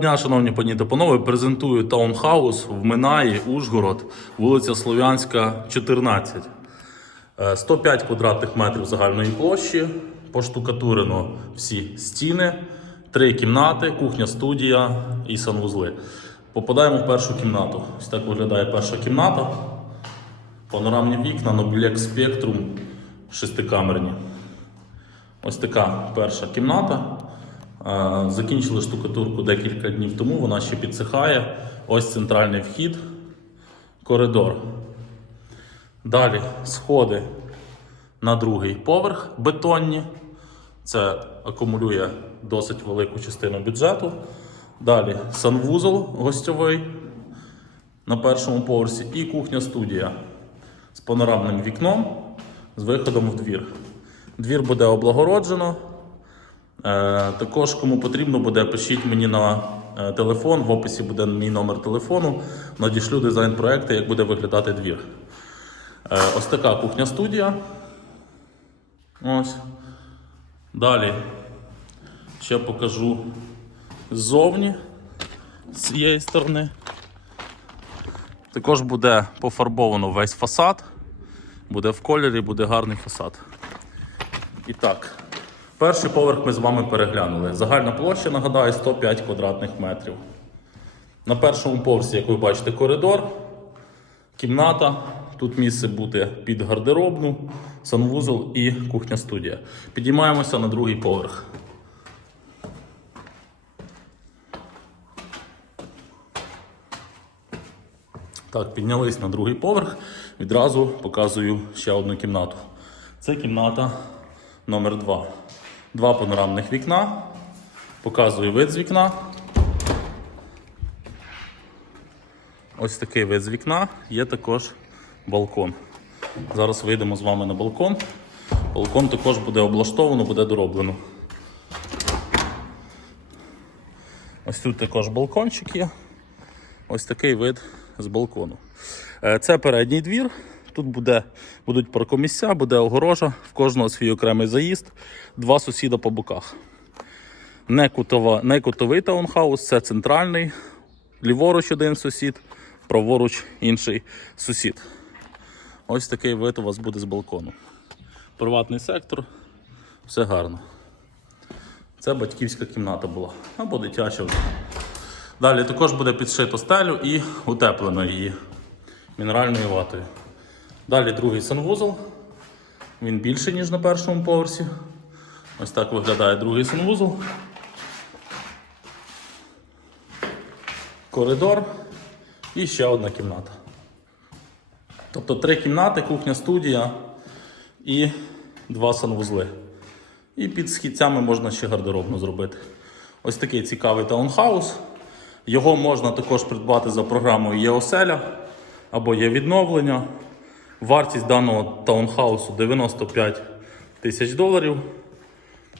Дня, шановні пані та панове, презентую таунхаус в Минаї, Ужгород, вулиця Слов'янська, 14. Е, 105 квадратних метрів загальної площі, поштукатурено всі стіни, три кімнати, кухня, студія і санвузли. Попадаємо в першу кімнату. Ось так виглядає перша кімната. Панорамні вікна, Nobilex Spectrum, шестикамерні. Ось така перша кімната. Е, Закінчили штукатурку декілька днів тому, вона ще підсихає. Ось центральний вхід, коридор. Далі сходи на другий поверх бетонні. Це акумулює досить велику частину бюджету. Далі санвузол гостьовий на першому поверсі і кухня-студія з панорамним вікном з виходом в двір. Двір буде облагороджено. Е, також, кому потрібно буде, пишіть мені на е, телефон. В описі буде мій номер телефону. Надішлю дизайн проекту, як буде виглядати двір. Е, ось така кухня-студія. Ось. Далі ще покажу ззовні з цієї сторони. Також буде пофарбовано весь фасад. Буде в кольорі, буде гарний фасад. І так, перший поверх ми з вами переглянули. Загальна площа, нагадаю, 105 квадратних метрів. На першому поверсі, як ви бачите, коридор, кімната. Тут місце буде під гардеробну, санвузол і кухня-студія. Підіймаємося на другий поверх. Так, піднялись на другий поверх. Відразу показую ще одну кімнату. Це кімната номер 2 Два панорамних вікна. Показую вид з вікна. Ось такий вид з вікна. Є також балкон. Зараз вийдемо з вами на балкон. Балкон також буде облаштовано, буде дороблено. Ось тут також балкончик є. Ось такий вид з балкону. Е, Це передній двір. Тут буде, будуть паркомісця, буде огорожа, в кожного свій окремий заїзд, два сусіда по боках. Не, кутова, не кутовий таунхаус, це центральний. Ліворуч один сусід, праворуч інший сусід. Ось такий вид у вас буде з балкону. Приватний сектор, все гарно. Це батьківська кімната була, або дитяча вже. Далі також буде підшито стелю і утеплено її мінеральною ватою. Далі другий санвузол. Він більший, ніж на першому поверсі. Ось так виглядає другий санвузол. Коридор і ще одна кімната. Тобто три кімнати, кухня, студія і два санвузли. І під східцями можна ще гардеробну зробити. Ось такий цікавий таунхаус. Його можна також придбати за програмою ЄОСЕЛЯ або є відновлення. Вартість даного таунхаусу 95 тисяч доларів.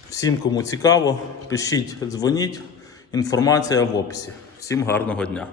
Всім, кому цікаво, пишіть, дзвоніть. Інформація в описі. Всім гарного дня!